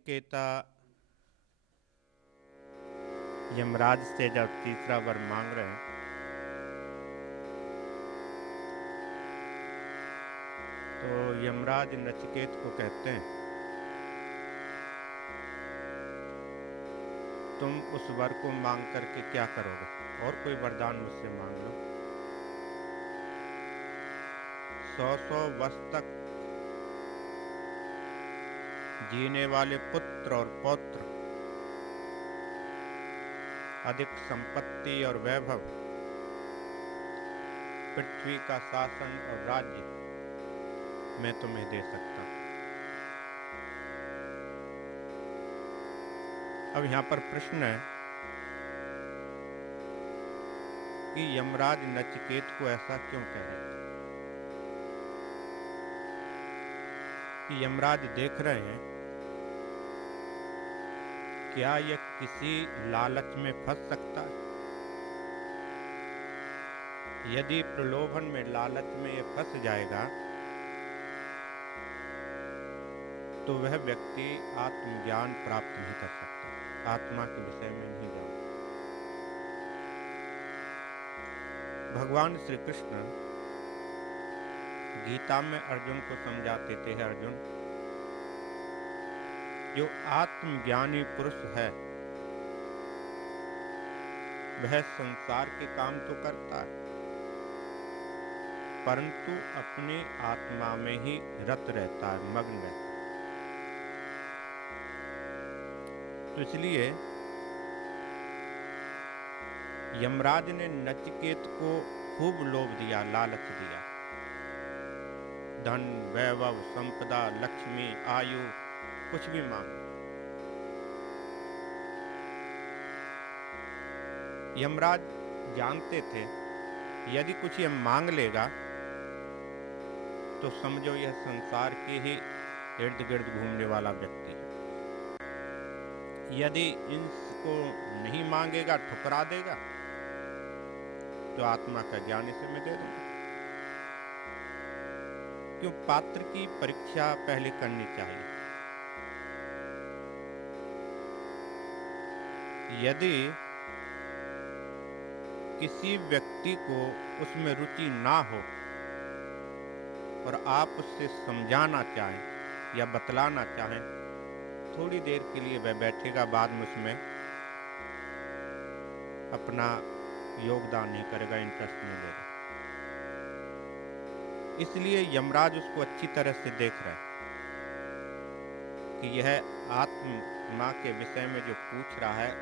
नचिकेता यमराज से जब तीसरा वर मांग रहे हैं तो यमराज नचिकेत को कहते हैं, तुम उस वर को मांग करके क्या करोगे? और कोई वरदान मुझसे मांग लो। 100 वर्ष तक जीने वाले पुत्र और पौत्र, अधिक संपत्ति और वैभव, पृथ्वी का शासन और राज्य मैं तुम्हें दे सकता हूं। अब यहां पर प्रश्न है कि यमराज नचिकेत को ऐसा क्यों कह रहे थे? कि यमराज देख रहे हैं क्या यह किसी लालच में फंस सकता है? यदि प्रलोभन में, लालच में यह फंस जाएगा तो वह व्यक्ति आत्मज्ञान प्राप्त नहीं कर सकता, आत्मा के विषय में नहीं जान। भगवान श्री कृष्ण गीता में अर्जुन को समझाते थे, अर्जुन, जो आत्मज्ञानी पुरुष है वह संसार के काम तो करता है परंतु अपने आत्मा में ही रत रहता है, मग्न रहता है। तो इसलिए यमराज ने नचिकेत को खूब लोभ दिया, लालच दिया। धन, वैभव, संपदा, लक्ष्मी, आयु, कुछ भी मांग। यमराज जानते थे यदि कुछ यह मांग लेगा तो समझो यह संसार के ही इर्द गिर्द घूमने वाला व्यक्ति है। यदि इनको नहीं मांगेगा, ठुकरा देगा, तो आत्मा का ज्ञान इसे मैं दे दूंगा। क्यों? पात्र की परीक्षा पहले करनी चाहिए। यदि किसी व्यक्ति को उसमें रुचि ना हो और आप उससे समझाना चाहें या बतलाना चाहें, थोड़ी देर के लिए वह बैठेगा, बाद में उसमें अपना योगदान नहीं करेगा, इंटरेस्ट नहीं लेगा। इसलिए यमराज उसको अच्छी तरह से देख रहे हैं कि यह आत्मा के विषय में जो पूछ रहा है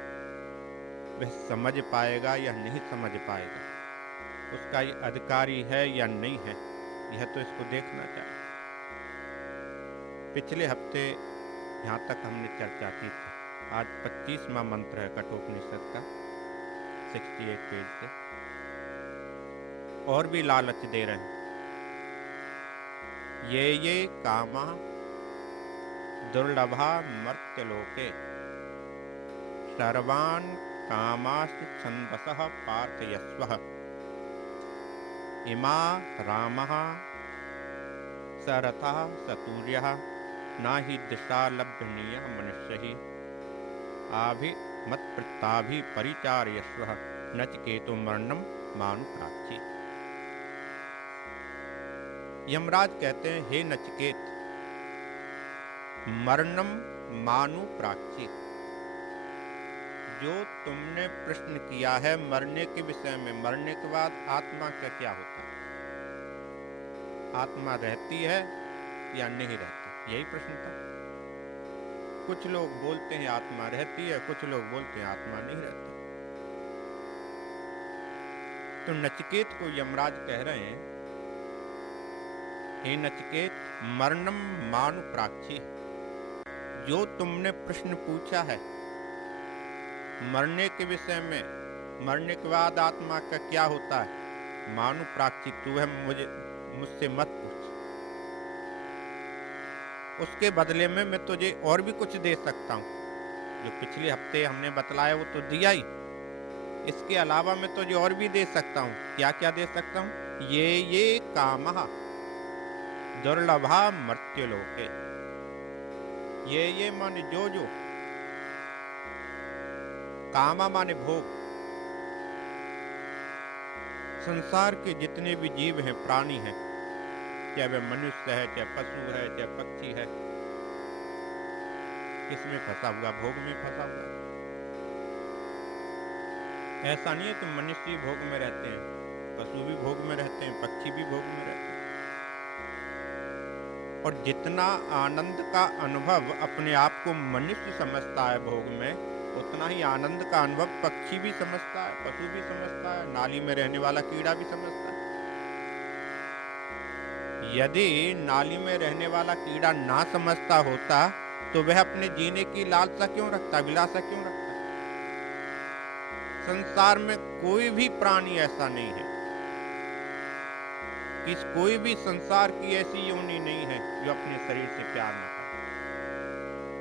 वह समझ पाएगा या नहीं समझ पाएगा, उसका ये अधिकारी है या नहीं है, यह तो इसको देखना चाहिए। पिछले हफ्ते यहाँ तक हमने चर्चा की थी। आज 25वां मंत्र है कठोपनिषद का, 68 पेज से। और भी लालच दे रहे हैं। ये कामा दुर्लभा मर्त्यलोके सर्वान् कामाश्च छन्दसः पार्थयस्वः इमा रामः सरथः सतूर्यः नाहि दिशा लभ्यनीयः मनुष्यः आभिमत्प्रत्ताभि परिचार्यस्वः नचिकेतो मरणं मानुप्राच्ये। यमराज कहते हैं, हे नचिकेत, मरणम मानुप्राच्ये, जो तुमने प्रश्न किया है मरने के विषय में, मरने के बाद आत्मा का क्या होता है, आत्मा रहती है या नहीं रहती, यही प्रश्न था। कुछ लोग बोलते हैं आत्मा रहती है, कुछ लोग बोलते हैं आत्मा नहीं रहती। तो नचिकेत को यमराज कह रहे हैं, हे नचिकेत, मरणम मानुप्राच्ये, जो तुमने प्रश्न पूछा है मरने के विषय में, मरने के बाद आत्मा का क्या होता है, मानुप्राच्ये, तू है मुझसे मत पूछ। उसके बदले में मैं तुझे और भी कुछ दे सकता हूँ। जो पिछले हफ्ते हमने बतलाया वो तो दिया ही, इसके अलावा मैं तुझे और भी दे सकता हूँ। क्या क्या दे सकता हूँ? ये कामः दुर्लभा मर्त्यलोके, ये माने जो, कामा माने भोग। संसार के जितने भी जीव हैं, प्राणी हैं, चाहे वह मनुष्य है, चाहे पशु है, चाहे पक्षी है, किसमें फंसा हुआ? भोग में फंसा हुआ। ऐसा नहीं है कि मनुष्य ही भोग में रहते हैं, पशु भी भोग में रहते हैं, पक्षी भी भोग में रहते हैं। और जितना आनंद का अनुभव अपने आप को मनुष्य समझता है भोग में, उतना ही आनंद का अनुभव पक्षी भी समझता है, पशु भी समझता है, नाली में रहने वाला कीड़ा भी समझता है। यदि नाली में रहने वाला कीड़ा ना समझता होता तो वह अपने जीने की लालसा क्यों रखता, विलासा क्यों रखता? संसार में कोई भी प्राणी ऐसा नहीं है, कि कोई भी संसार की ऐसी योनि नहीं है जो अपने शरीर से प्यार न करे।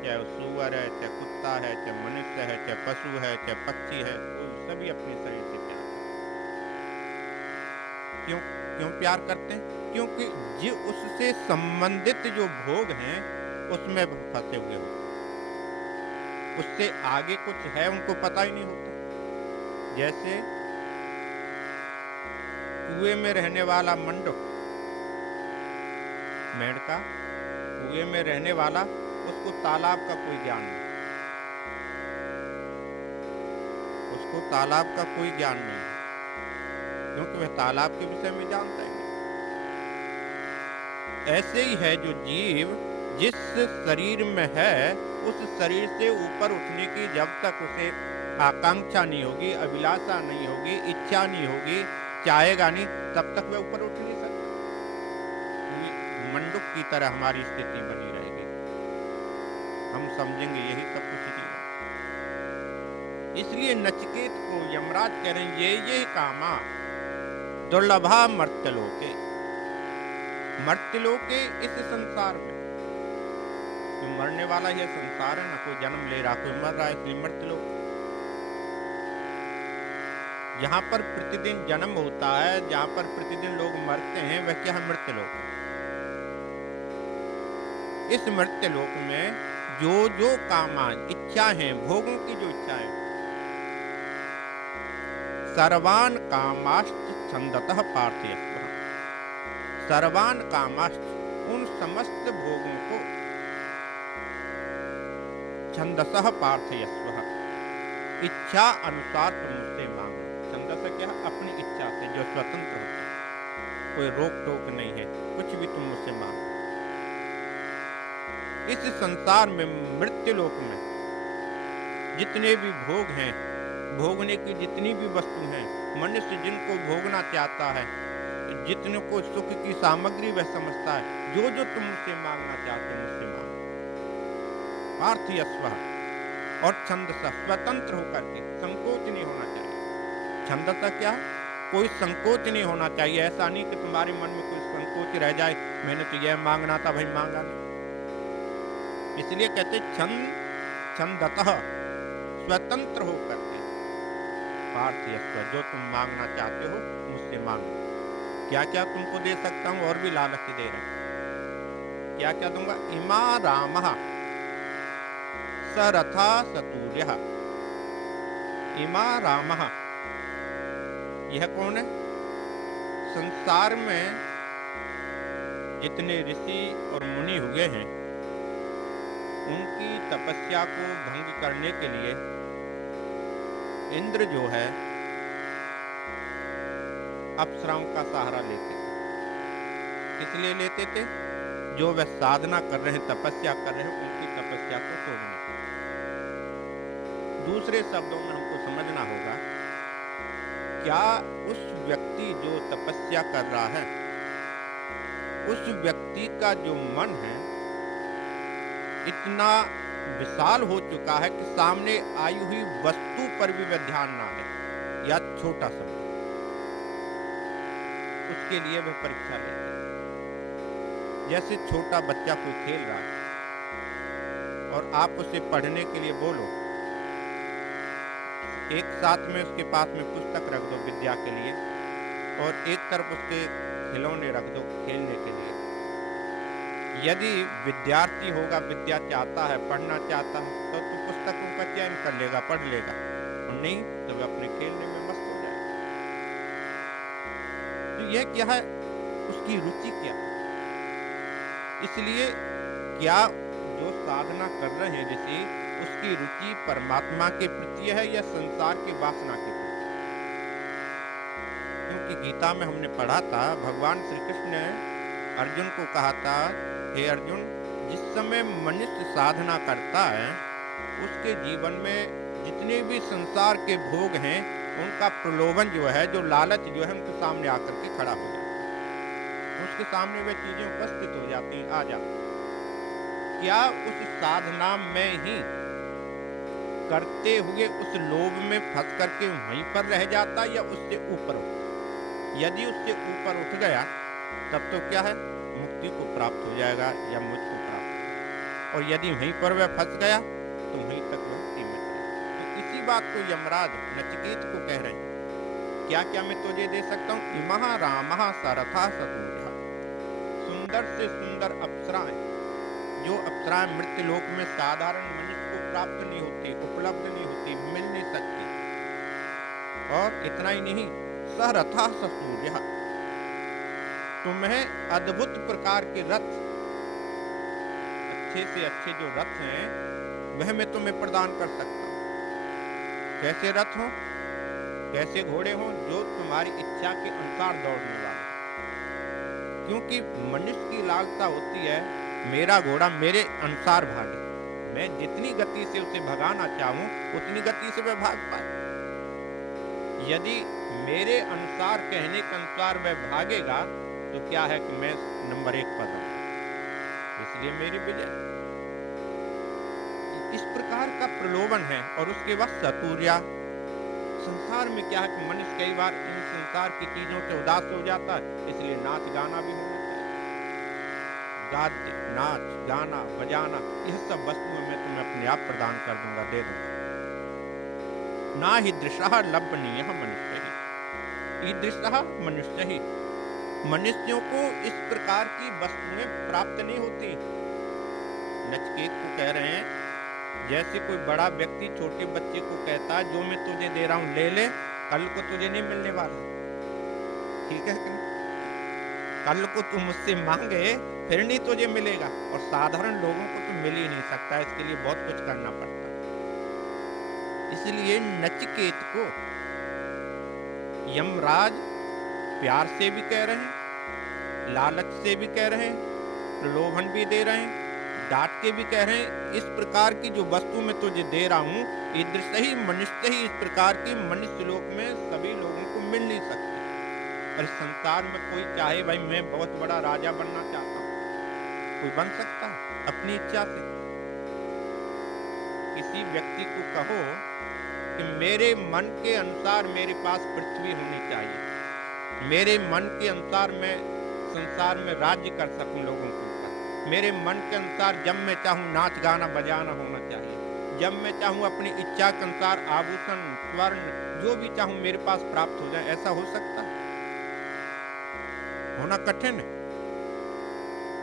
चाहे वो सुअर है, चाहे कुत्ता है, चाहे मनुष्य है, चाहे पशु है, चाहे पक्षी है, कोई सभी अपने शरीर से प्यार करते। क्यों प्यार करते हैं? क्योंकि जो उससे संबंधित जो भोग हैं उसमें फंसे हुए होते हैं, उससे आगे कुछ है उनको पता ही नहीं होता। जैसे कुएं में रहने वाला मंडूक, मेंढका, कुएं में रहने वाला, उसको तालाब का कोई ज्ञान नहीं, उसको तालाब का कोई ज्ञान नहीं, क्योंकि वह तालाब के विषय में जानता ही नहीं। ऐसे ही है जो जीव जिस शरीर में है, उस शरीर से ऊपर उठने की जब तक उसे आकांक्षा नहीं होगी, अभिलाषा नहीं होगी, इच्छा नहीं होगी, चाहेगा नहीं, तब तक वह ऊपर उठ नहीं सकता। मंडूक की तरह हमारी स्थिति बनी रहेगी। हम समझेंगे यही सब कुछ जीवन। इसलिए नचिकेत को यमराज कह रहे हैं, ये कामा दुर्लभा मर्त्यलोके, मर्त्यलोके इस संसार में, जो मरने वाला यह संसार है ना, कोई जन्म ले रहा, कोई मर रहा है, इसलिए मर्त्यलोक। जहां पर प्रतिदिन जन्म होता है, जहां पर प्रतिदिन लोग मरते हैं, वह क्या है? मृत्यलोक। इस मृत्यलोक में जो कामा, इच्छा है, भोगों की जो इच्छा है, सर्वान कामाश्च छंदतः पार्थयस्व, सर्वान कामाश्च, उन समस्त भोगों को, छंदसः पार्थयस्व, इच्छा अनुसार तुम मुझसे मांगो। छंदस क्या? अपनी इच्छा से, जो स्वतंत्र होता है, कोई रोक टोक नहीं है, कुछ भी तुम मुझसे मांगो। इस संसार में, मृत्युलोक में जितने भी भोग हैं, भोगने की जितनी भी वस्तु हैं, मनुष्य जिनको भोगना चाहता है, जितने को सुख की सामग्री वह समझता है, जो तुम मुझसे मांगना चाहते हो मुझसे मांगो। पार्थयस्व, और छंदसा, स्वतंत्र होकर के, संकोच नहीं होना चाहिए। छंदसा क्या? कोई संकोच नहीं होना चाहिए। ऐसा नहीं कि तुम्हारे मन में कोई संकोच रह जाए, मैंने तो यह मांगना था, भाई मांगा नहीं। इसलिए कहते छंदतः, स्वतंत्र होकर के, पार्थयस्व, जो तुम मांगना चाहते हो मुझसे मांगो। क्या क्या तुमको दे सकता हूं? और भी लालच दे रहे हैं। क्या क्या दूंगा? इमा रामः सरथा सतूर्यः, इमा रामः, यह कौन है? संसार में जितने ऋषि और मुनि हुए हैं, उनकी तपस्या को भंग करने के लिए इंद्र जो है अप्सराओं का सहारा लेते थे। किस लिए लेते थे? जो वह साधना कर रहे हैं, तपस्या कर रहे हैं, उनकी तपस्या को तोड़ने के लिए। दूसरे शब्दों में हमको समझना होगा, क्या उस व्यक्ति जो तपस्या कर रहा है, उस व्यक्ति का जो मन है इतना विशाल हो चुका है कि सामने आई हुई वस्तु पर भी वह ध्यान ना दे, या छोटा सा, उसके लिए वह परीक्षा लेते हैं। जैसे छोटा बच्चा कोई खेल रहा है और आप उसे पढ़ने के लिए बोलो, एक साथ में उसके पास में पुस्तक रख दो विद्या के लिए, और एक तरफ उसके खिलौने रख दो खेलने के लिए, यदि विद्यार्थी होगा, विद्या चाहता है, पढ़ना चाहता है, तो पुस्तकों का चयन कर लेगा, पढ़ लेगा, और नहीं तो वह अपने खेलने में मस्त हो जाएगा। तो यह क्या है, उसकी रुचि क्या है। इसलिए क्या जो साधना कर रहे हैं ऋषि, उसकी रुचि परमात्मा के प्रति है या संसार की वासना के प्रति। क्योंकि गीता में हमने पढ़ा था, भगवान श्री कृष्ण ने अर्जुन को कहा था, हे अर्जुन, जिस समय मनुष्य साधना करता है, उसके जीवन में जितने भी संसार के भोग हैं, उनका प्रलोभन जो है, जो लालच जो है, उनके सामने आकर के खड़ा हो जाता है। उसके सामने वे चीजें उपस्थित हो जाती हैं, आ जाती हैं। क्या उस साधना में ही करते हुए उस लोभ में फंस करके वहीं पर रह जाता या उससे ऊपर उठता? यदि उससे ऊपर उठ गया तब तो क्या है, मुक्ति को प्राप्त हो जाएगा या मुझको प्राप्त हो जाएगा। और यदि वहीं पर वह फंस गया तो वहीं तक वह सीमित रहेगा। तो इसी बात को यमराज नचिकेत को कह रहे हैं, क्या क्या मैं तुझे दे सकता हूँ? इमहा रामहा सरथा सतूर्या, सुंदर से सुंदर अप्सराएं, जो अप्सराएं मृत्यु लोक में साधारण मनुष्य को प्राप्त नहीं होती, उपलब्ध नहीं होती, मिल नहीं सकती। और इतना ही नहीं, सरथा ससूर्या, तुम्हें अद्भुत प्रकार के रथ, अच्छे से अच्छे जो रथ हैं, वह मैं तुम्हें प्रदान कर सकता हूँ। कैसे रथ हो, कैसे घोड़े हो, जो तुम्हारी इच्छा के अनुसार दौड़ने वाले। क्योंकि मनुष्य की लालसा होती है, मेरा घोड़ा मेरे अनुसार भागे, मैं जितनी गति से उसे भगाना चाहूं उतनी गति से वह भाग पाए। यदि मेरे अनुसार, कहने के अनुसार वह भागेगा तो क्या है कि मैं नंबर 1 पर रहूंगा, इसलिए मेरी विजय। इस प्रकार का प्रलोभन है। और उसके बाद सतूर्या, संसार में क्या है कि मनुष्य कई बार इन संसार की चीजों से उदास हो जाता है, इसलिए नाच गाना भी होना चाहिए। गाद्य, नाच गाना बजाना, यह सब वस्तुएं मैं तुम्हें अपने आप प्रदान कर दूंगा, दे दूंगा। ना ही दृशा लभनीय मनुष्य ही, ईदृशा मनुष्य ही, मनुष्यों को इस प्रकार की वस्तुएं प्राप्त नहीं होती। नचिकेत को कह रहे हैं, जैसे कोई बड़ा व्यक्ति छोटे बच्चे को कहता है, जो मैं तुझे दे रहा हूं ले ले, कल को तुझे नहीं मिलने वाला, ठीक है कि नहीं? कल को तू मुझसे मांगे फिर नहीं तुझे मिलेगा। और साधारण लोगों को तो मिल ही नहीं सकता, इसके लिए बहुत कुछ करना पड़ता है। इसलिए नचिकेत को यमराज प्यार से भी कह रहे हैं, लालच से भी कह रहे हैं, प्रलोभन भी दे रहे हैं, डांट के भी कह रहे हैं, इस प्रकार की जो वस्तु मैं तुझे दे रहा हूं, ईदृश ही मनुष्य ही, इस प्रकार की मनुष्य लोक में सभी लोगों को मिल नहीं सकती। और इस संसार में कोई चाहे भाई मैं बहुत बड़ा राजा बनना चाहता हूं, कोई बन सकता है अपनी इच्छा से। किसी व्यक्ति को कहो कि मेरे मन के अनुसार मेरे पास पृथ्वी होनी चाहिए, मेरे मन के अनुसार मैं संसार में राज्य कर सकूं लोगों के ऊपर, मेरे मन के अनुसार जब मैं चाहूं नाच गाना बजाना होना चाहिए, जब मैं चाहूं अपनी इच्छा के अनुसार आभूषण स्वर्ण जो भी चाहूं मेरे पास प्राप्त हो जाए, ऐसा हो सकता है? होना कठिन है।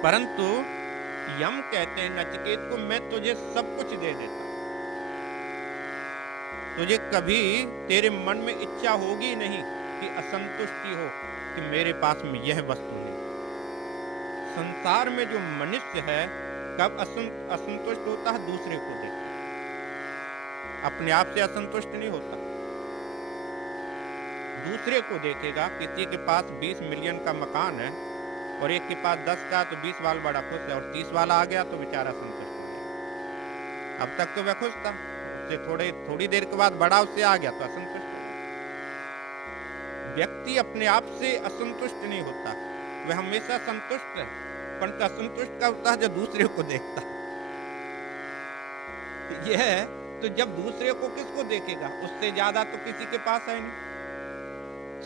परंतु यम कहते हैं नचिकेत को, मैं तुझे सब कुछ दे देता, तुझे कभी तेरे मन में इच्छा होगी नहीं कि असंतुष्टि हो कि मेरे पास में यह वस्तु नहीं। संसार में जो मनुष्य है कब असंतुष्ट होता है? दूसरे को देख, अपने आप से असंतुष्ट नहीं होता। दूसरे को देखेगा, किसी के पास 20 मिलियन का मकान है और एक के पास 10 का, तो 20 वाला बड़ा खुश है, और 30 वाला आ गया तो बेचारा संतुष्ट हो गया। अब तक तो वह खुश था, उससे थोड़ी देर के बाद बड़ा उससे आ गया तो असंतुष्ट हो गया। व्यक्ति अपने आप से असंतुष्ट नहीं होता, वह हमेशा संतुष्ट है, परंतु असंतुष्ट का होता है जब दूसरे को देखता है। यह तो जब दूसरे को किसको देखेगा, उससे ज्यादा तो किसी के पास है नहीं।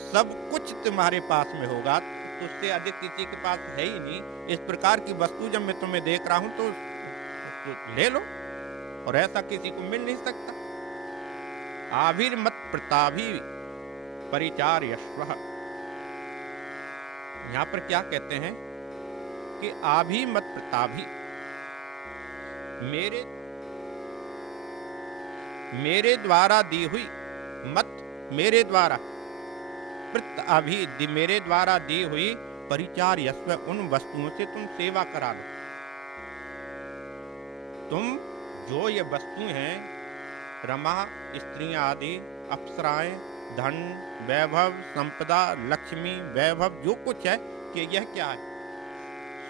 सब कुछ तुम्हारे पास में होगा तो उससे अधिक किसी के पास है ही नहीं। इस प्रकार की वस्तु जब मैं तुम्हें देख रहा हूं तो ले लो, और ऐसा किसी को मिल नहीं सकता। आविर्मत प्रताभी परिचार्यश्व, यहां पर क्या कहते हैं कि आभी मत प्रताभी, मेरे मेरे द्वारा दी हुई मत, मेरे द्वारा प्रत अभी मेरे द्वारा दी हुई परिचार यस्व, उन वस्तुओं से तुम सेवा करा लो। तुम जो ये वस्तु हैं, रमा, स्त्रियां आदि, अप्सराएं, धन, वैभव, संपदा, लक्ष्मी, वैभव, जो कुछ है कि यह क्या है,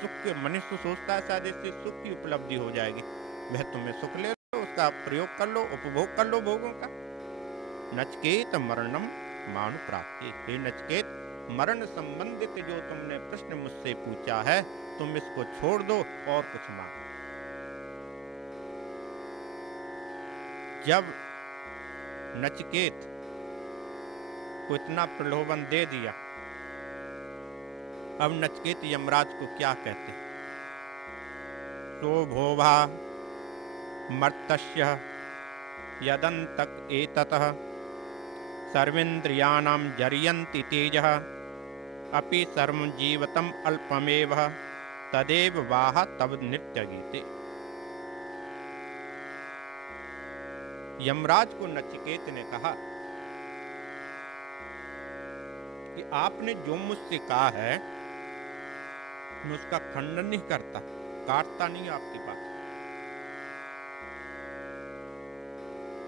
सुख के मनुष्य सोचता है शायद इससे सुख की उपलब्धि हो जाएगी, वह तुम्हें सुख ले लो, उसका प्रयोग कर लो, उपभोग कर लो भोगों का। नचकेत मरणम मानु प्राप्ति, हे नचकेत, मरण संबंधित जो तुमने प्रश्न मुझसे पूछा है, तुम इसको छोड़ दो और कुछ मांगो। जब नचिकेत को इतना प्रलोभन दे दिया, अब नचिकेत यमराज को क्या कहते हैं? शोभोभा मर्तस्य यदंतक एततः सर्वेन्द्रियाणां जर्यन्ति तेजः अपि सर्वं जीवतम अल्पमेव तदेव वाह तव नित्य गीते। यमराज को नचिकेत ने कहा कि आपने जो मुझसे कहा है मैं उसका खंडन नहीं करता, काटता नहीं आपकी बात।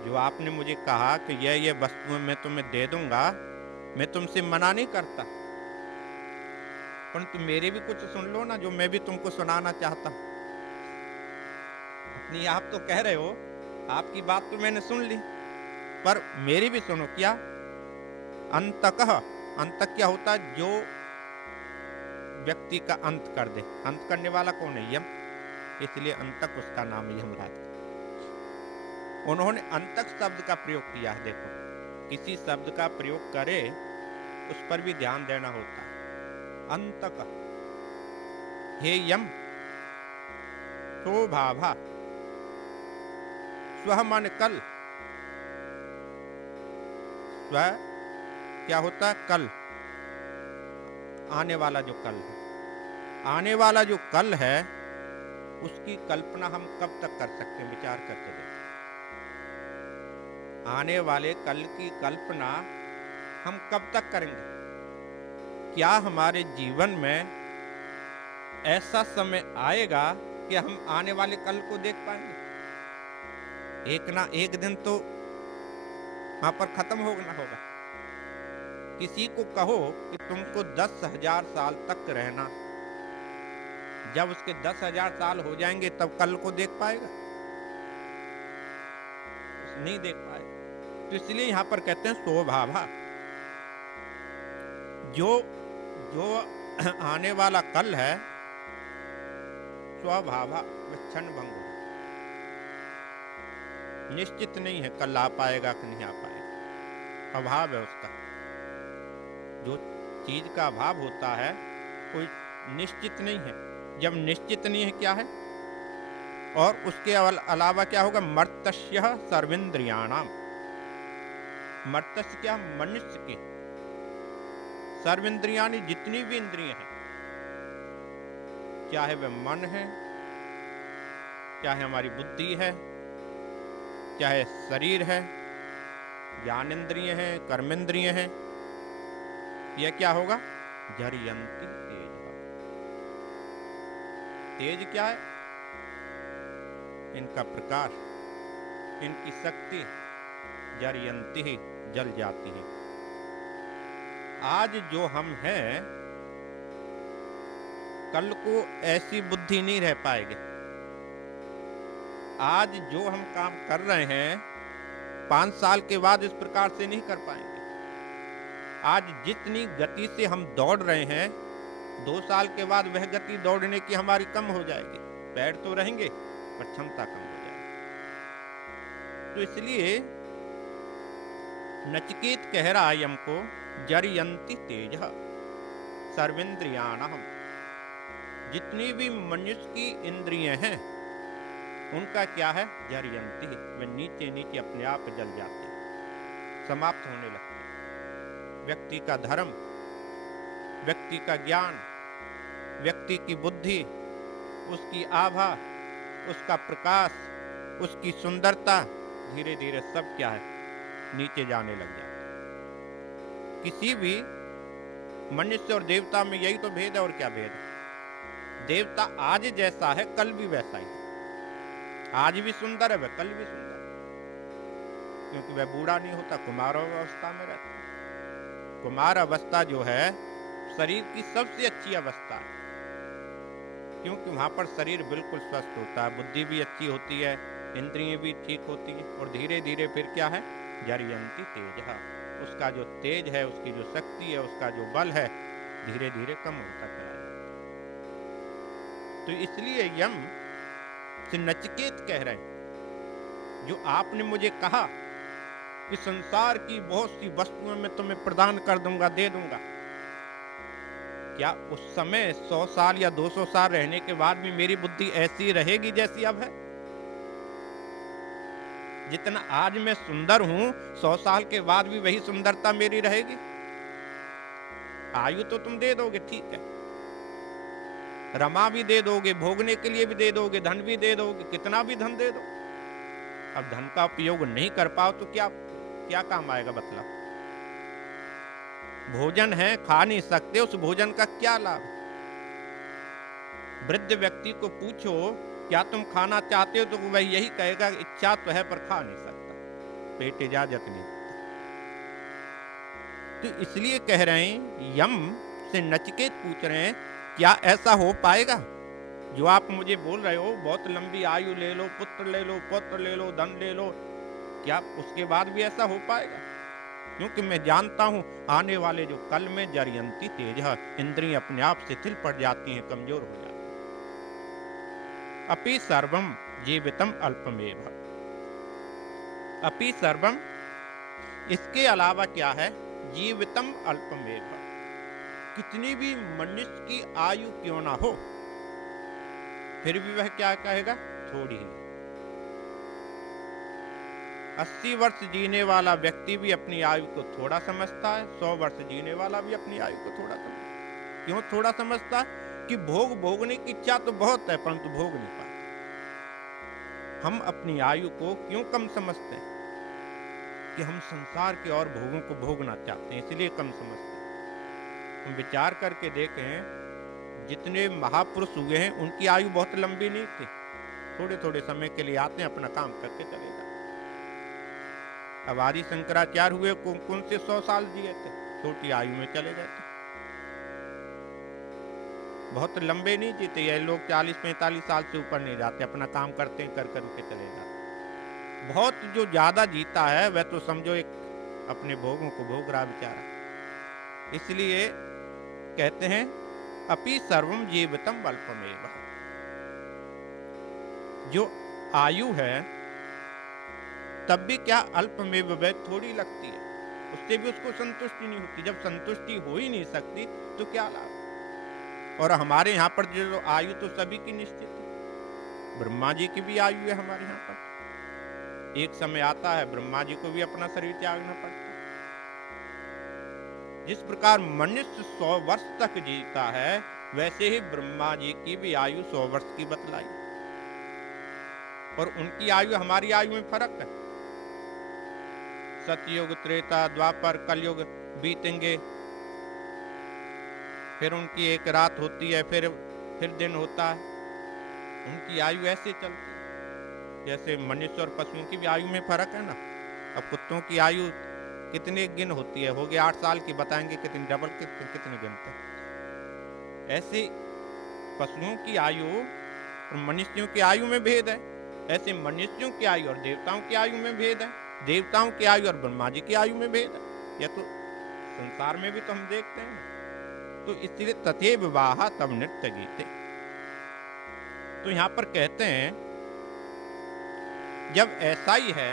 जो आपने मुझे कहा कि ये वस्तुएं मैं तुम्हें दे दूंगा, मैं तुमसे मना नहीं करता, परंतु मेरे भी कुछ सुन लो ना, जो मैं भी तुमको सुनाना चाहता हूं। अपनी आप तो कह रहे हो, आपकी बात तो मैंने सुन ली, पर मेरी भी सुनो। क्या? अंतकः, अंत क्या होता है? जो व्यक्ति का अंत कर दे। अंत करने वाला कौन है? यम, इसलिए अंतक उसका नाम है यमराज। उन्होंने अंतक शब्द का प्रयोग किया है। देखो, किसी शब्द का प्रयोग करे उस पर भी ध्यान देना होता है। अंतक, हे यम, शोभाभा, स्व मन कल, स्व क्या होता है? कल, आने वाला जो कल है, आने वाला जो कल है उसकी कल्पना हम कब तक कर सकते हैं? विचार करके देखो। आने वाले कल की कल्पना हम कब तक करेंगे? क्या हमारे जीवन में ऐसा समय आएगा कि हम आने वाले कल को देख पाएंगे? एक ना एक दिन तो वहां पर खत्म होना होगा। किसी को कहो कि तुमको 10,000 साल तक रहना, जब उसके 10,000 साल हो जाएंगे तब कल को देख पाएगा? नहीं देख पाएगा। तो इसलिए यहां पर कहते हैं स्वभाभा, जो जो आने वाला कल है, स्वभाभा, वह क्षण भंग हो, निश्चित नहीं है कल आ पाएगा कि नहीं आ पाएगा। अभाव है उसका। जो चीज का अभाव होता है कोई निश्चित नहीं है। जब निश्चित नहीं है क्या है? और उसके अलावा क्या होगा? मर्तस्य सर्वेन्द्रियाणाम, मर्तस्य क्या? मनुष्य के सर्वेन्द्रियाणि, जितनी भी इंद्रियां हैं, चाहे वह मन है, चाहे हमारी बुद्धि है, चाहे शरीर है, ज्ञानेन्द्रिय है, कर्मेंद्रिय है, यह क्या होगा? जरियंती तेज। तेज क्या है? इनका प्रकाश, इनकी शक्ति जरियंती ही, जल जाती है। आज जो हम हैं, कल को ऐसी बुद्धि नहीं रह पाएगी। आज जो हम काम कर रहे हैं 5 साल के बाद इस प्रकार से नहीं कर पाएंगे। आज जितनी गति से हम दौड़ रहे हैं, 2 साल के बाद वह गति दौड़ने की हमारी कम हो जाएगी। पैर तो रहेंगे पर क्षमता कम हो जाएगी। तो इसलिए नचिकेत कह रहा यम को, जरियंती तेज सर्वेन्द्रियाणाम, जितनी भी मनुष्य की इंद्रियां हैं उनका क्या है? जरियंती, वे नीचे नीचे अपने आप जल जाते हैं, समाप्त होने लगते हैं। व्यक्ति का धर्म, व्यक्ति का ज्ञान, व्यक्ति की बुद्धि, उसकी आभा, उसका प्रकाश, उसकी सुंदरता धीरे धीरे सब क्या है, नीचे जाने लग जाता है। किसी भी मनुष्य और देवता में यही तो भेद है, और क्या भेद है? देवता आज जैसा है कल भी वैसा ही है, आज भी सुंदर है वह कल भी सुंदर है, क्योंकि वह बूढ़ा नहीं होता, कुमार अवस्था में रहता है। कुमार अवस्था जो है शरीर की सबसे अच्छी अवस्था है, क्योंकि वहां पर शरीर बिल्कुल स्वस्थ होता है, बुद्धि भी अच्छी होती है, इंद्रियां भी ठीक होती है, और धीरे धीरे फिर क्या है, जरियंती तेज, उसका जो तेज है, उसकी जो शक्ति है, उसका जो बल है, धीरे धीरे कम होता चला जाता है। तो इसलिए यम से नचिकेत कह रहे हैं, जो आपने मुझे कहा कि संसार की बहुत सी वस्तुएं मैं तुम्हें प्रदान कर दूंगा, दे दूंगा, क्या उस समय 100 साल या 200 साल रहने के बाद भी मेरी बुद्धि ऐसी रहेगी जैसी अब है? जितना आज मैं सुंदर हूं, 100 साल के बाद भी वही सुंदरता मेरी रहेगी? आयु तो तुम दे दोगे, ठीक है, रमा भी दे दोगे, भोगने के लिए भी दे दोगे, धन भी दे दोगे, कितना भी धन दे दो, अब धन का उपयोग नहीं कर पाओ तो क्या क्या काम आएगा? बतला, भोजन है, खा नहीं सकते, उस भोजन का क्या लाभ? वृद्ध व्यक्ति को पूछो क्या तुम खाना चाहते हो, तो वह यही कहेगा इच्छा तो है पर खा नहीं सकता, पेट इजाजत नहीं देता। तो इसलिए कह रहे हैं, यम से नचिकेत पूछ रहे हैं, क्या ऐसा हो पाएगा जो आप मुझे बोल रहे हो, बहुत लंबी आयु ले लो, पुत्र ले लो, पौत्र ले लो, धन ले लो, क्या उसके बाद भी ऐसा हो पाएगा? क्योंकि मैं जानता हूं आने वाले जो कल में जरियंती तेज, इंद्रियां अपने आप शिथिल पड़ जाती हैं, कमजोर हो जाती हैं। अपि सर्वम जीवितम अल्पमेव, अपि सर्वम, इसके अलावा क्या है, जीवितम अल्पमेव, कितनी भी मनुष्य की आयु क्यों ना हो, फिर भी वह क्या कहेगा, थोड़ी ही। 80 वर्ष जीने वाला व्यक्ति भी अपनी आयु को थोड़ा समझता है, 100 वर्ष जीने वाला भी अपनी आयु को थोड़ा समझता है। क्यों थोड़ा समझता है? कि भोगने की इच्छा तो बहुत है, परंतु भोग नहीं पाते। हम अपनी आयु को क्यों कम समझते हैं? कि हम संसार के और भोगों को भोगना चाहते हैं, इसलिए कम समझते हैं। हम विचार करके देखें, जितने महापुरुष हुए हैं उनकी आयु बहुत लंबी नहीं थी, थोड़े थोड़े समय के लिए आते हैं, अपना काम करके चले जाते। अब आदि शंकराचार्य हुए, कौन से 100 साल जिए थे, छोटी आयु में चले गए थे, बहुत लंबे नहीं जीते। ये लोग 40-45 साल से ऊपर नहीं जाते, अपना काम करते हैं, कर करके चले जाते। बहुत जो ज्यादा जीता है वह तो समझो एक अपने भोगों को भोग रहा बेचारा। इसलिए कहते हैं अपि सर्वम जीवितम अल्पमेव, जो आयु है तब भी क्या अल्पमेव, वह थोड़ी लगती है, उससे भी उसको संतुष्टि नहीं होती। जब संतुष्टि हो ही नहीं सकती तो क्या लाभ? और हमारे यहाँ पर जो आयु तो सभी की निश्चित है, ब्रह्मा जी की भी आयु है हमारे यहाँ पर। एक समय आता है ब्रह्मा जी को भी अपना शरीर त्यागना पड़ता है। जिस प्रकार मनुष्य 100 वर्ष तक जीता है, वैसे ही ब्रह्मा जी की भी आयु 100 वर्ष की बतलाई, और उनकी आयु हमारी आयु में फर्क है। सतयुग, त्रेता, द्वापर, कलयुग बीतेंगे, फिर उनकी एक रात होती है, फिर दिन होता है, उनकी आयु ऐसे चलती है। जैसे मनुष्य और पशुओं की भी आयु में फर्क है ना। अब कुत्तों की आयु कितने गिन होती है, हो गए 8 साल की, बताएंगे कितनी, डबल कितने गिनते हैं। ऐसे पशुओं की आयु और मनुष्यों की आयु में भेद है, ऐसे मनुष्यों की आयु और देवताओं की आयु में भेद है, देवताओं की आयु और ब्रह्मा जी की आयु में भेद है। यह तो संसार में भी तो हम देखते हैं। तो इसलिए तथे विवाह तब नृत्य गीते, तो यहां पर कहते हैं जब ऐसा ही है,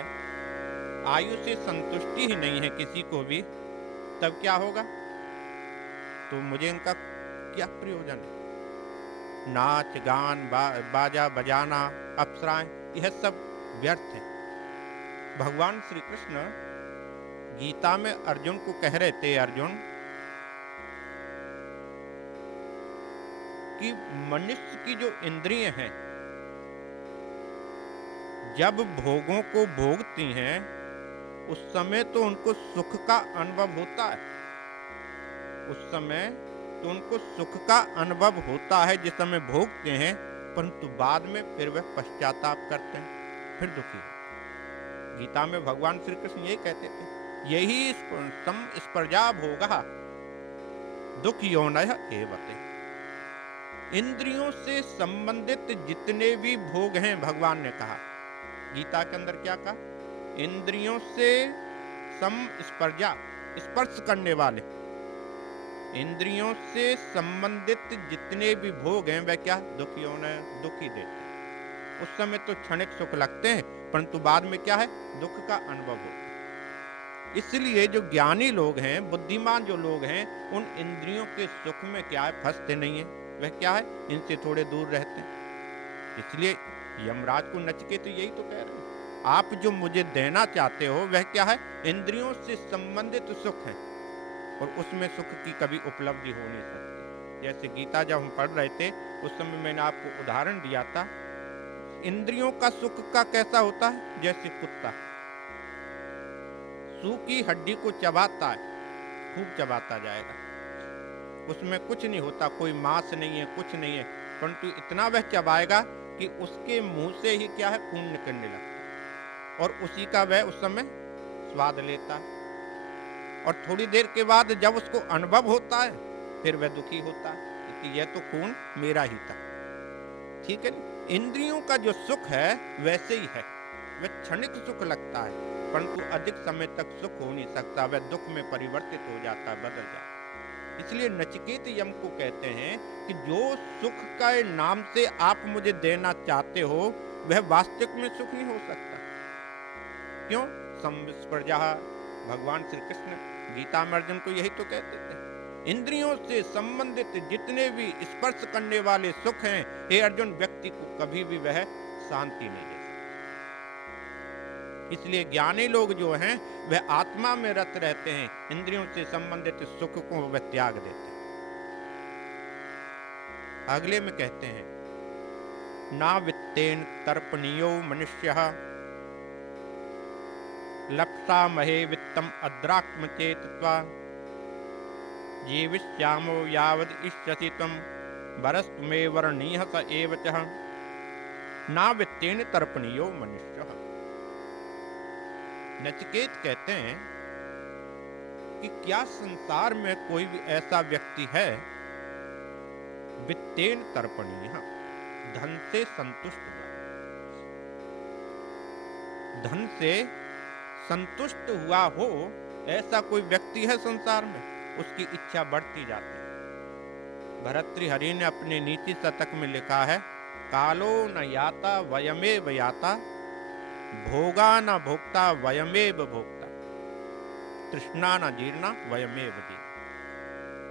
आयु से संतुष्टि ही नहीं है किसी को भी, तब क्या होगा? तो मुझे इनका क्या प्रयोजन है? नाच गान, बाजा बजाना, अप्सराएं, यह सब व्यर्थ है। भगवान श्री कृष्ण गीता में अर्जुन को कह रहे थे, अर्जुन कि मनुष्य की जो इंद्रियां हैं जब भोगों को भोगती हैं उस समय तो उनको सुख का अनुभव होता है, उस समय तो उनको सुख का अनुभव होता है जिस समय भोगते हैं, परंतु बाद में फिर वह पश्चाताप करते हैं, फिर दुखी हो। गीता में भगवान श्री कृष्ण यही कहते थे, यही स्पर्जा भोगः दुख योनयः एवते। इंद्रियों से संबंधित जितने भी भोग हैं, भगवान ने कहा गीता के अंदर क्या कहा, इंद्रियों से स्पर्जा स्पर्श करने वाले, इंद्रियों से संबंधित जितने भी भोग हैं वह क्या दुखी देते हैं। उस समय तो क्षणिक सुख लगते हैं, परंतु बाद में क्या है, दुख का अनुभव होता है। इसलिए जो ज्ञानी लोग हैं, बुद्धिमान जो लोग हैं, उन इंद्रियों के सुख में क्या है, फंसते नहीं है, वह क्या है, इनसे थोड़े दूर रहते हैं। इसलिए यमराज को नचिकेत तो यही तो कह रहे हैं, आप जो मुझे देना चाहते हो वह क्या है, इंद्रियों से संबंधित सुख है, और उसमें सुख की कभी उपलब्धि हो नहीं सकती। जैसे गीता जब हम पढ़ रहे थे उस समय मैंने आपको उदाहरण दिया था, इंद्रियों का सुख का कैसा होता है, जैसे कुत्ता सूखी हड्डी को चबाता है, खूब चबाता जाएगा, उसमें कुछ नहीं होता, कोई मांस नहीं है, कुछ नहीं है, परंतु इतना वह चबाएगा कि उसके मुंह से ही क्या है, खून निकलने लगता है, और उसी का वह उस समय स्वाद लेता है, और थोड़ी देर के बाद जब उसको अनुभव होता है फिर वह दुखी होता है कि यह तो खून मेरा ही था। ठीक है, इंद्रियों का जो सुख है वैसे ही है, वह क्षणिक सुख लगता है, परंतु अधिक समय तक सुख हो नहीं सकता, वह दुख में परिवर्तित हो जाता है, बदल जाता है। इसलिए नचिकेत यम को कहते हैं कि जो सुख का नाम से आप मुझे देना चाहते हो वह वास्तविक में सुख नहीं हो सकता। क्यों? संस्पर्जा, भगवान श्री कृष्ण गीता में अर्जुन को यही तो कहते थे, इंद्रियों से संबंधित जितने भी स्पर्श करने वाले सुख हैं, हे अर्जुन, व्यक्ति को कभी भी वह शांति नहीं दे सकते। इसलिए ज्ञानी लोग जो हैं वह आत्मा में रत रहते हैं, इंद्रियों से संबंधित सुख को वह त्याग देते हैं। अगले में कहते हैं, ना वित्तेन तर्पणीयो मनुष्यः लप्सा महे वित्तम अद्राक्म चेतत्वा जीविष्यामो यावद इष्यसि त्वं वरस्तु मे वरणीयः स एव च ना वित्तेन तर्पणीयो मनुष्यः। नचिकेत कहते हैं कि क्या संसार में कोई भी ऐसा व्यक्ति है, वित्तेन तर्पणीयः, धन से संतुष्ट हुआ, धन से संतुष्ट हुआ हो, ऐसा कोई व्यक्ति है संसार में? उसकी इच्छा बढ़ती जाती है। भर्तृहरि ने अपने नीति शतक में लिखा है, कालो न याता वयमेव याता, भोगा न भोक्ता वयमेव भोक्ता, तृष्णा न जीर्णा वयमेव जीर्णा।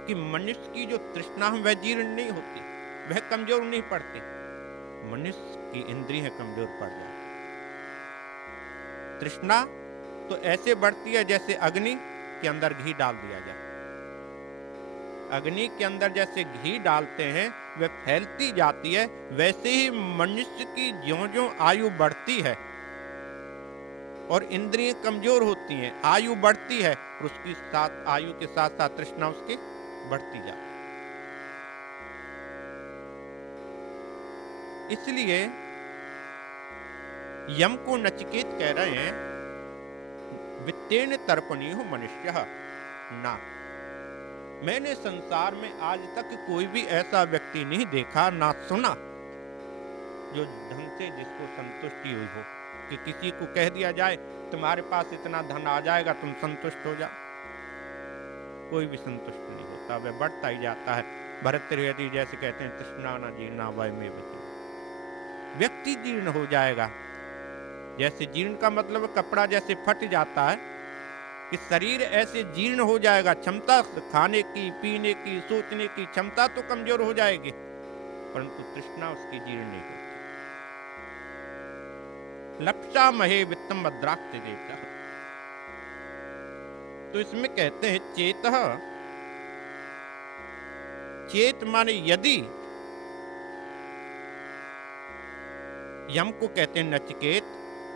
कि मनुष्य की जो तृष्णा है वह जीर्ण नहीं होती, वह कमजोर नहीं पड़ती, मनुष्य की इंद्रियां कमजोर पड़ जाती। तृष्णा तो ऐसे बढ़ती है जैसे अग्नि के अंदर घी डाल दिया जाए, अग्नि के अंदर जैसे घी डालते हैं वह फैलती जाती है, वैसे ही मनुष्य की ज्यों-ज्यों आयु बढ़ती है और इंद्रियां कमजोर होती हैं, आयु बढ़ती है, और उसकी साथ आयु के साथ साथ तृष्णा उसकी बढ़ती जाती है। इसलिए यम को नचिकेत कह रहे हैं, वित्तेन तर्पणीयो मनुष्यः ना। मैंने संसार में आज तक कोई भी ऐसा व्यक्ति नहीं देखा, ना सुना, जो धन से जिसको संतुष्टि हुई हो, कि किसी को कह दिया जाए तुम्हारे पास इतना धन आ जाएगा तुम संतुष्ट हो जाओ। कोई भी संतुष्ट नहीं होता, वह बढ़ता ही जाता है। भर्तृहरि जैसे कहते हैं, तृष्णा न जीर्णा वयमेव जीर्णा, व्यक्ति जीर्ण हो जाएगा। जैसे जीर्ण का मतलब कपड़ा जैसे फट जाता है, कि शरीर ऐसे जीर्ण हो जाएगा, क्षमता खाने की, पीने की, सोचने की क्षमता तो कमजोर हो जाएगी, परंतु तृष्णा उसकी जीर्ण नहीं होती। लप्सा महे वित्तम अद्राक्ष देता। तो इसमें कहते हैं चेतः, चेत माने यदि यम को कहते हैं नचिकेत,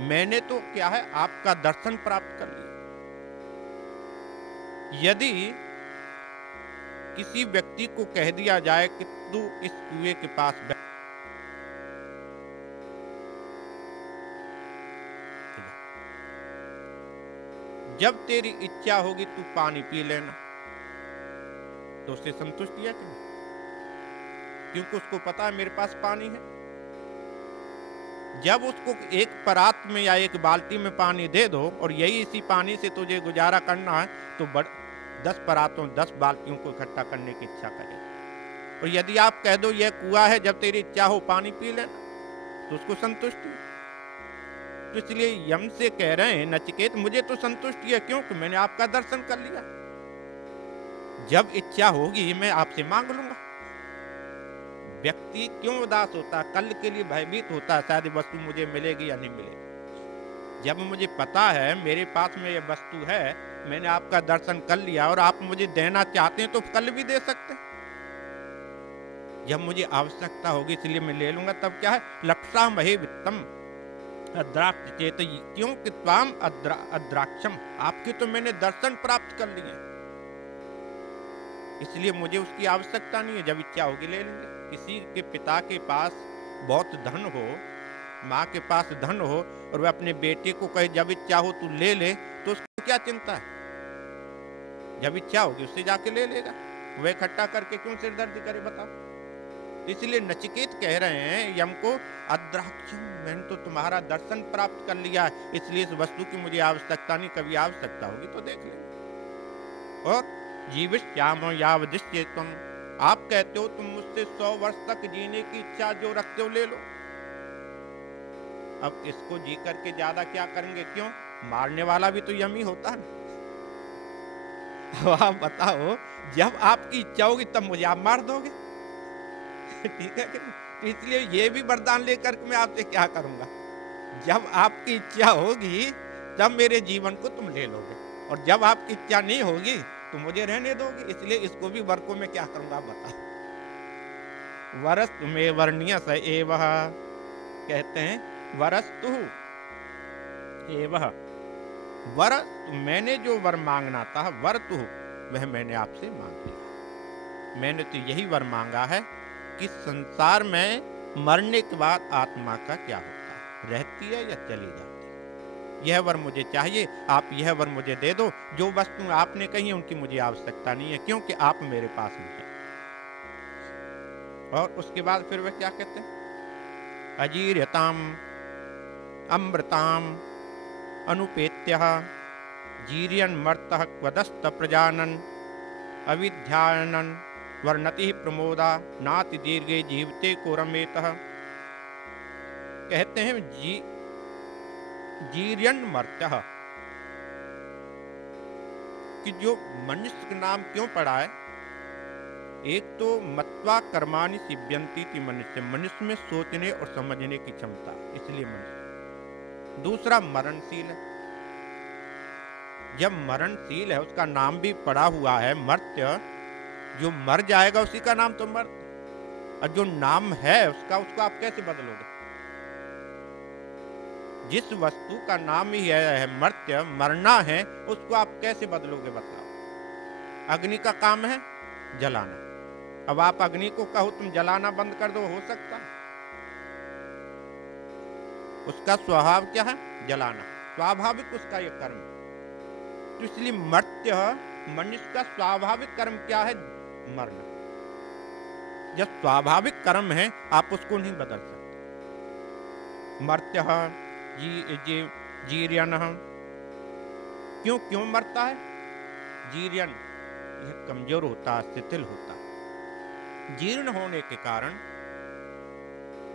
मैंने तो क्या है आपका दर्शन प्राप्त कर लिया। यदि किसी व्यक्ति को कह दिया जाए कि तू इस कुएं के पास बैठ जा, जब तेरी इच्छा होगी तू पानी पी लेना, तो उससे संतुष्ट किया कि नहीं? क्योंकि उसको पता है मेरे पास पानी है। जब उसको एक परात में या एक बाल्टी में पानी दे दो और यही इसी पानी से तुझे गुजारा करना है, तो 10 परातों 10 बाल्टियों को इकट्ठा करने की इच्छा करे। और यदि आप कह दो यह कुआं है, जब तेरी इच्छा हो पानी पी लेना, तो उसको संतुष्टि। तो इसलिए यम से कह रहे हैं नचिकेत मुझे तो संतुष्टि है, क्योंकि मैंने आपका दर्शन कर लिया। जब इच्छा होगी मैं आपसे मांग लूंगा। व्यक्ति क्यों उदास होता है? कल के लिए भयभीत होता है, शायद वस्तु मुझे मिलेगी या नहीं मिलेगी। जब मुझे पता है मेरे पास में यह वस्तु है, मैंने आपका दर्शन कर लिया और आप मुझे देना चाहते हैं तो कल भी दे सकते हैं। जब मुझे आवश्यकता होगी इसलिए मैं ले लूंगा। तब क्या है, लक्षा महे वित्तम अद्राक्ष चेत, क्योंकि त्वाम अद्राक्षम, आपके तो मैंने दर्शन प्राप्त कर लिए, इसलिए मुझे उसकी आवश्यकता नहीं है। जब इच्छा होगी ले लेंगे। किसी के पिता के पास बहुत धन हो, माँ के पास धन हो, और वह अपने बेटे को कहे जब इच्छा हो तू ले ले, तो उसको क्या चिंता है? जब इच्छा होगी उससे जाके ले लेगा। वह इकट्ठा करके क्यों सिरदर्दी करे, बताओ। इसलिए नचिकेत कह रहे हैं यम को, अद्राक्षम, मैंने तो तुम्हारा दर्शन प्राप्त कर लिया है, इसलिए इस वस्तु की मुझे आवश्यकता नहीं, कभी आवश्यकता होगी तो देख लेंगे। और जीविष्यामो यावदिष्येत्वम, आप कहते हो तुम मुझसे 100 वर्ष तक जीने की इच्छा जो रखते हो ले लो। अब इसको जी करके ज्यादा क्या करेंगे? क्यों? मारने वाला भी तो यमी होता है। अब आप बताओ, जब आपकी इच्छा होगी तब मुझे आप मार दोगे। ठीक है कि नहीं? तो इसलिए ये भी वरदान लेकर मैं आपसे क्या करूंगा? जब आपकी इच्छा होगी तब मेरे जीवन को तुम ले लोगे, और जब आपकी इच्छा नहीं होगी तो मुझे रहने दोगे। इसलिए इसको भी वर को मैं क्या करूंगा, आप बताओ। वरस्तु में वर्णीय स एवह, कहते हैं वरस्तु एवह, वर, मैंने जो वर मांगना था, वर तु, वह मैंने आपसे मांग लिया। मैंने तो यही वर मांगा है कि संसार में मरने के बाद आत्मा का क्या होता है, रहती है या चली जाती है। यह वर मुझे चाहिए, आप यह वर मुझे दे दो। जो वस्तु आपने कही उनकी मुझे आवश्यकता नहीं है, क्योंकि आप मेरे पास में हैं। और उसके बाद फिर वह क्या कहते हैं, अजीर्यताम अमृताम अनुपेत्यः जीर्यन् मर्तः क्वदस्त प्रजानन अविध्यानन वर्णति प्रमोदा नाति दीर्घे जीवते को रमेतः। कहते हैं जीर्यन् मर्तः, कि जो मनुष्य का नाम क्यों पड़ा है? एक तो मत्वा कर्माणि सिद्ध्यन्ति थी, मनुष्य में सोचने और समझने की क्षमता, इसलिए मनुष्य। दूसरा मरणशील है। जब मरणशील है, उसका नाम भी पड़ा हुआ है मर्त्य, जो मर जाएगा उसी का नाम तो मर्त्य। और जो नाम है उसका, उसको आप कैसे बदलोगे? जिस वस्तु का नाम ही है मर्त्य, मरना है, उसको आप कैसे बदलोगे, बताओ। अग्नि का काम है जलाना। अब आप अग्नि को कहो तुम जलाना बंद कर दो, हो सकता? उसका स्वभाव क्या है? जलाना, स्वाभाविक उसका यह कर्म। तो इसलिए मर्त्य, मनुष्य का स्वाभाविक कर्म क्या है? मरना। जब स्वाभाविक कर्म है आप उसको नहीं बदल सकते। मर्त्य जीर्यन, क्यों मरता है? जीर्यन, यह कमजोर होता है, शिथिल होता है। जीर्ण होने के कारण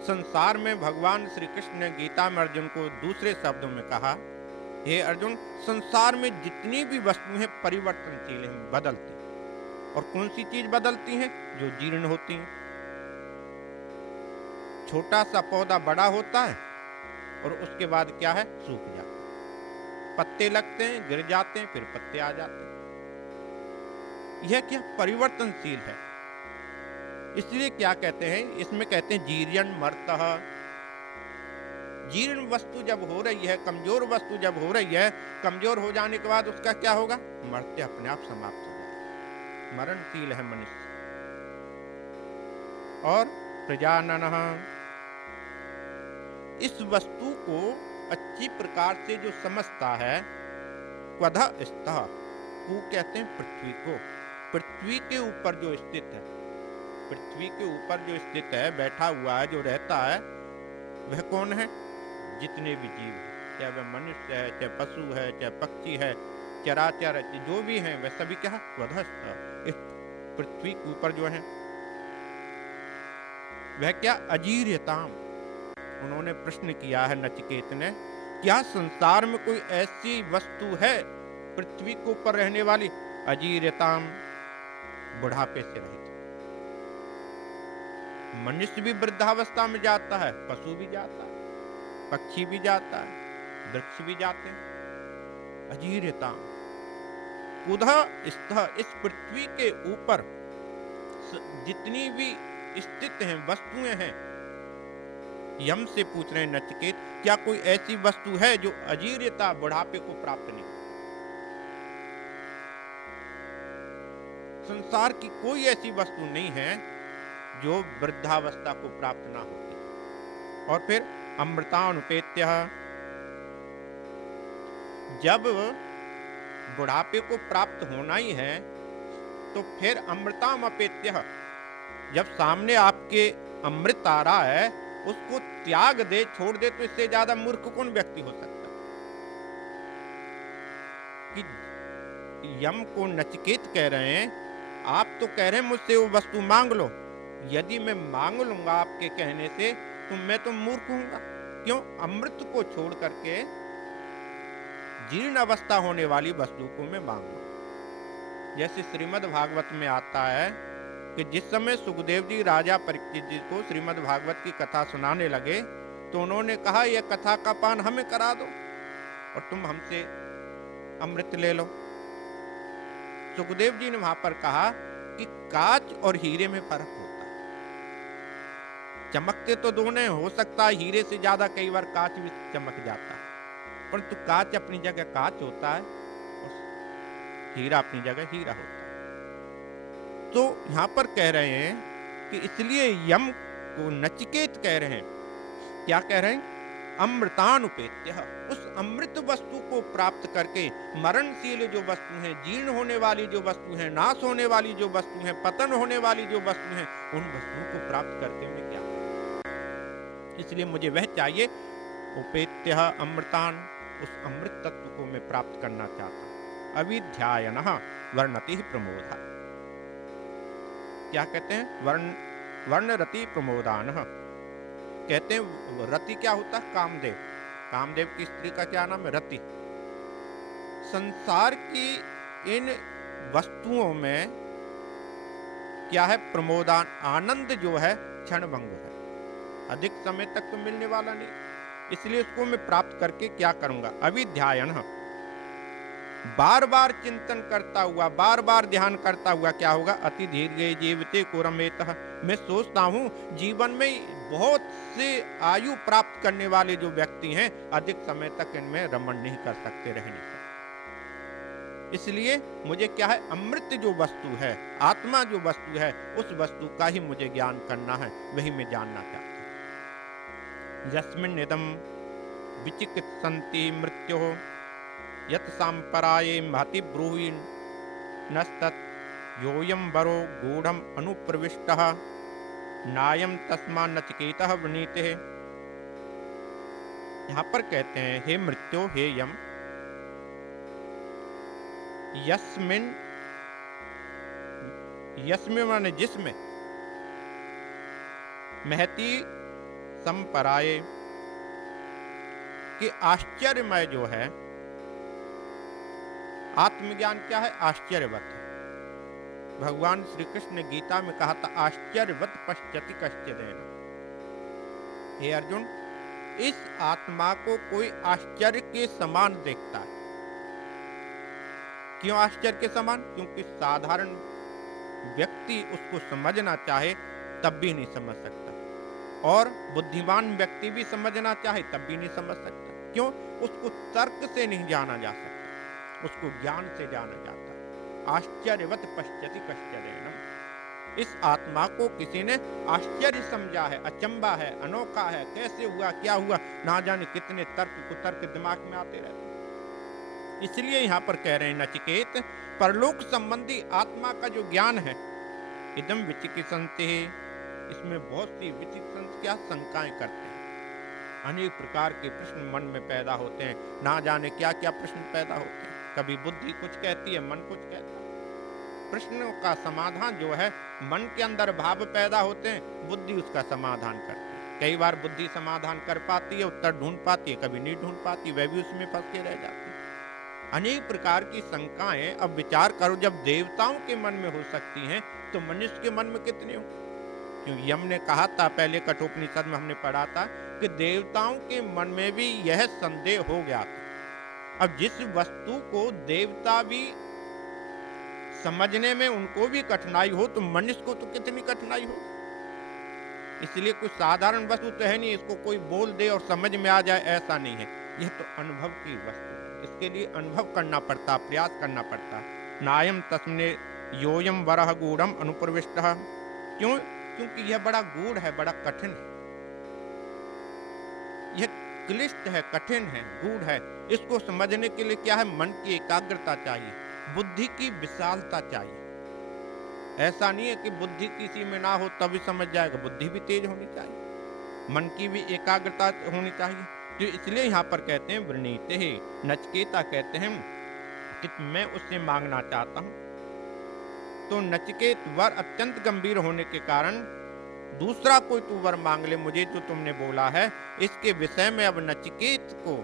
संसार में भगवान श्री कृष्ण ने गीता में अर्जुन को दूसरे शब्दों में कहा, हे अर्जुन, संसार में जितनी भी वस्तुएं हैं परिवर्तनशील हैं, बदलती। और कौन सी चीज बदलती हैं? जो जीर्ण होती हैं। छोटा सा पौधा बड़ा होता है और उसके बाद क्या है? सूख जाता है। पत्ते लगते हैं, गिर जाते हैं, फिर पत्ते आ जाते हैं। यह क्या? परिवर्तनशील है। इसलिए क्या कहते हैं इसमें? कहते हैं जीर्यन मर्तः, जीर्ण वस्तु जब हो रही है, कमजोर वस्तु जब हो रही है, कमजोर हो जाने के बाद उसका क्या होगा? मरते अपने आप समाप्त हो जाएगा। मरणशील है मनुष्य। और प्रजाननः, इस वस्तु को अच्छी प्रकार से जो समझता है, क्वधः स्थः, को कहते हैं पृथ्वी को, पृथ्वी के ऊपर जो स्थित है, पृथ्वी के ऊपर जो स्थित है, बैठा हुआ है, जो रहता है, वह कौन है? जितने भी जीव हैं, चाहे वह मनुष्य है, चाहे पशु है, चाहे पक्षी है, चराचर है, जो भी हैं, वह सभी क्या है? क्वधः स्थः, इस पृथ्वी के ऊपर जो है, वह क्या? अजीर्यताम। उन्होंने प्रश्न किया है नचिकेत ने, क्या संसार में कोई ऐसी वस्तु है पृथ्वी के ऊपर रहने वाली? अजीर्यताम, बुढ़ापे से रहित। मनुष्य भी वृद्धावस्था में जाता है, पशु भी जाता है, पक्षी भी जाता है, वृक्ष भी जाते हैं। अजीर्यताम, क्वधः स्थः, इस पृथ्वी के ऊपर जितनी भी स्थित हैं, वस्तुएं हैं। यम से पूछ रहे हैं नचिकेत, क्या कोई ऐसी वस्तु है जो अजीर्यता, बुढ़ापे को प्राप्त नहीं? संसार की कोई ऐसी वस्तु नहीं है जो वृद्धावस्था को प्राप्त ना होती। और फिर अमृतानुपेत्य, जब बुढ़ापे को प्राप्त होना ही है तो फिर अमृताम अपेत्य, जब सामने आपके अमृत आ रहा है, उसको त्याग दे, छोड़ दे, तो इससे ज्यादा मूर्ख कौन व्यक्ति हो सकता? कि यम को नचिकेत कह रहे हैं, आप तो कह रहे हैं मुझसे वो वस्तु मांग लो, यदि मैं मांग लूंगा आपके कहने से तो मैं तो मूर्ख हूंगा। क्यों? अमृत को छोड़ करके जीर्ण अवस्था होने वाली वस्तु को मैं मांग लूं। जैसे श्रीमद् भागवत में आता है कि जिस समय सुखदेव जी राजा परीक्षित जी को श्रीमद् भागवत की कथा सुनाने लगे, तो उन्होंने कहा, यह कथा का पान हमें करा दो और तुम हमसे अमृत ले लो। सुखदेव जी ने वहां पर कहा कि कांच और हीरे में फर्क होता है। चमकते तो दोनों हो सकता है, हीरे से ज्यादा कई बार कांच भी चमक जाता है, परंतु कांच अपनी जगह कांच होता है और हीरा अपनी जगह हीरा होता है। तो यहां पर कह रहे हैं कि इसलिए यम को नचिकेत कह रहे हैं, क्या कह रहे हैं? अमृतानुपेत्य, उस अमृत वस्तु को प्राप्त करके मरणशील जो वस्तु हैं, जीर्ण होने वाली जो वस्तु हैं, नाश होने वाली जो वस्तु हैं, पतन होने वाली जो वस्तु हैं, उन वस्तुओं को प्राप्त करके मैं क्या करूं? इसलिए मुझे वह चाहिए, उपेत्य अमृतान, उस अमृत तत्व को मैं प्राप्त करना चाहता हूं। अविध्यायनः वर्णति प्रमोदा, क्या कहते हैं? वर्णरति प्रमोदानः, कहते हैं रति क्या होता है? कामदेव। कामदेव की स्त्री का क्या नाम है? रति। संसार की इन वस्तुओं में क्या है? प्रमोदान, आनंद जो है क्षणभंग है, अधिक समय तक तो मिलने वाला नहीं, इसलिए उसको मैं प्राप्त करके क्या करूंगा? अविध्यायनः, बार बार चिंतन करता हुआ, बार बार ध्यान करता हुआ क्या होगा? अति दीर्घे जीविते को रमेतः, मैं सोचता हूं जीवन में बहुत से आयु प्राप्त करने वाले जो व्यक्ति हैं, अधिक समय तक इनमें रमण नहीं कर सकते, रह नहीं सकते। इसलिए मुझे क्या है? अमृत जो वस्तु है, आत्मा जो वस्तु है, उस वस्तु का ही मुझे ज्ञान करना है, वही मैं जानना चाहता हूं। यस्मिन् इदं विचिकित्सन्ति मृत्योः यत् सांपराये महति ब्रूहि नस्तत् योऽयं वरो गूढ़म् अनुप्रविष्टः नायं तस्मा नचिकेतः वृणीते। यहां पर कहते हैं, हे मृत्यो, हे यम, यस्मिन्, यस्मिन् माने जिसमें, महती संपराये, कि आश्चर्यमय जो है, आत्मज्ञान क्या है? आश्चर्यवत है। भगवान श्री कृष्ण ने गीता में कहा था, आश्चर्यवत पश्यति कश्चिदेन। हे अर्जुन, इस आत्मा को कोई आश्चर्य के समान देखता है। क्यों आश्चर्य के समान? क्योंकि साधारण व्यक्ति उसको समझना चाहे तब भी नहीं समझ सकता। और बुद्धिमान व्यक्ति भी समझना चाहे तब भी नहीं समझ सकता। क्यों? उसको तर्क से नहीं जाना जा सकता, उसको ज्ञान से जाना जाता है। आश्चर्यवत पश्यति कश्चन, इस आत्मा को किसी ने आश्चर्य समझा है, अचंबा है, अनोखा है, कैसे हुआ, क्या हुआ, ना जाने कितने तर्क कुतर्क दिमाग में आते रहते हैं। इसलिए यहाँ पर कह रहे हैं नचिकेत, परलोक संबंधी आत्मा का जो ज्ञान है, इदम विचिकित्सन्ते, इसमें बहुत सी विचिकित्सन्त क्या शंकाएं करते हैं, अनेक प्रकार के प्रश्न मन में पैदा होते हैं, ना जाने क्या क्या प्रश्न पैदा होते हैं। कभी बुद्धि कुछ कहती है, मन कुछ कहता है। प्रश्नों का समाधान जो है, मन के अंदर भाव पैदा होते हैं, बुद्धि उसका समाधान करती है। कई बार बुद्धि समाधान कर पाती है, उत्तर ढूंढ पाती है, कभी नहीं ढूंढ पाती, वह भी उसमें फंस के रह जाती है। अनेक प्रकार की शंकाएं, अब विचार करो, जब देवताओं के मन में हो सकती हैं तो मनुष्य के मन में कितने हो। क्यों यम ने कहा था, पहले कठोपनिषद में हमने पढ़ा था कि देवताओं के मन में भी यह संदेह हो गया था। अब जिस वस्तु को देवता भी समझने में उनको भी कठिनाई हो, तो मनुष्य को तो कितनी कठिनाई हो। इसलिए कुछ साधारण वस्तु तो है नहीं, इसको कोई बोल दे और समझ में आ जाए, ऐसा नहीं है। यह तो अनुभव की वस्तु, इसके लिए अनुभव करना पड़ता, प्रयास करना पड़ता। नायम तस्मने योयम वरह गूढ़म अनुप्रविष्ट। क्यों? क्योंकि यह बड़ा गूढ़ है, बड़ा कठिन है, यह क्लिष्ट है, कठिन है, गूढ़ है। इसको समझने के लिए क्या है? मन की एकाग्रता चाहिए, बुद्धि की विशालता चाहिए। ऐसा नहीं है कि बुद्धि किसी में ना हो तभी समझ जाएगा, बुद्धि भी तेज होनी चाहिए, मन की भी एकाग्रता होनी चाहिए। तो इसलिए यहाँ पर कहते हैं वृणीते है, नचिकेता कहते हैं कि मैं उससे मांगना चाहता हूँ। तो नचिकेत वर अत्यंत गंभीर होने के कारण दूसरा कोई तू वर मांग ले, मुझे जो तुमने बोला है इसके विषय में अब नचिकेत को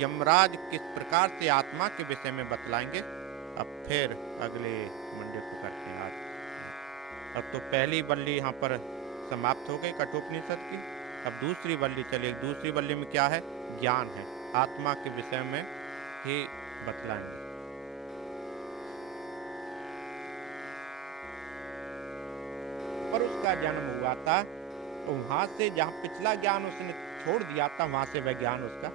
यमराज किस प्रकार से आत्मा के विषय में बतलाएंगे, अब फिर अगले मंडे को करते हैं। आज अब तो पहली वल्ली यहाँ पर समाप्त हो गई कठोपनिषद की, अब दूसरी वल्ली चलेगी। दूसरी वल्ली में क्या है? ज्ञान है, आत्मा के विषय में ही बतलाएंगे। पर उसका जन्म हुआ था तो वहां से जहां पिछला ज्ञान उसने छोड़ दिया था, वहां से वह ज्ञान उसका